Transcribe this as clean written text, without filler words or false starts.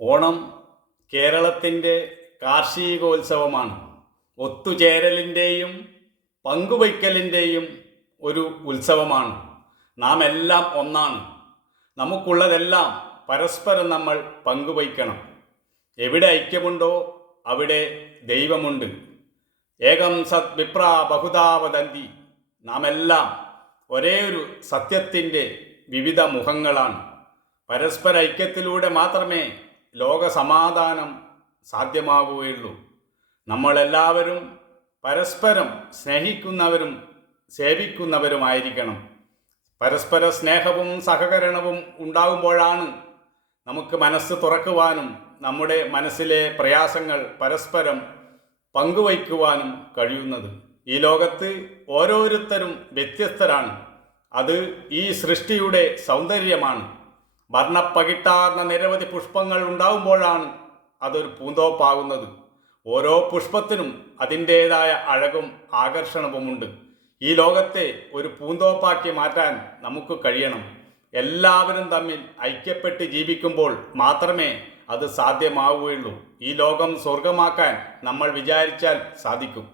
ഓണം കേരളത്തിൻ്റെ കാർഷികോത്സവമാണ്. ഒത്തുചേരലിൻ്റെയും പങ്കുവയ്ക്കലിൻ്റെയും ഒരു ഉത്സവമാണ്. നാം എല്ലാം ഒന്നാണ്. നമുക്കുള്ളതെല്ലാം പരസ്പരം നമ്മൾ പങ്കുവയ്ക്കണം. എവിടെ ഐക്യമുണ്ടോ അവിടെ ദൈവമുണ്ട്. ഏകം സത് വിപ്ര ബഹുധാ വദന്തി. നാം എല്ലാം ഒരേ ഒരു സത്യത്തിൻ്റെ വിവിധ മുഖങ്ങളാണ്. പരസ്പര ഐക്യത്തിലൂടെ മാത്രമേ ലോകസമാധാനം സാധ്യമാവുകയുള്ളൂ. നമ്മളെല്ലാവരും പരസ്പരം സ്നേഹിക്കുന്നവരും സേവിക്കുന്നവരുമായിരിക്കണം. പരസ്പര സ്നേഹവും സഹകരണവും ഉണ്ടാകുമ്പോഴാണ് നമുക്ക് മനസ്സ് തുറക്കുവാനും നമ്മുടെ മനസ്സിലെ പ്രയാസങ്ങൾ പരസ്പരം പങ്കുവയ്ക്കുവാനും കഴിയുന്നത്. ഈ ലോകത്ത് ഓരോരുത്തരും വ്യത്യസ്തരാണ്. അത് ഈ സൃഷ്ടിയുടെ സൗന്ദര്യമാണ്. വർണ്ണപ്പകിട്ടാർന്ന നിരവധി പുഷ്പങ്ങൾ ഉണ്ടാകുമ്പോഴാണ് അതൊരു പൂന്തോപ്പാകുന്നത്. ഓരോ പുഷ്പത്തിനും അതിൻ്റേതായ അഴകും ആകർഷണവുമുണ്ട്. ഈ ലോകത്തെ ഒരു പൂന്തോപ്പാക്കി മാറ്റാൻ നമുക്ക് കഴിയണം. എല്ലാവരും തമ്മിൽ ഐക്യപ്പെട്ട് ജീവിക്കുമ്പോൾ മാത്രമേ അത് സാധ്യമാവുകയുള്ളൂ. ഈ ലോകം സ്വർഗമാക്കാൻ നമ്മൾ വിചാരിച്ചാൽ സാധിക്കും.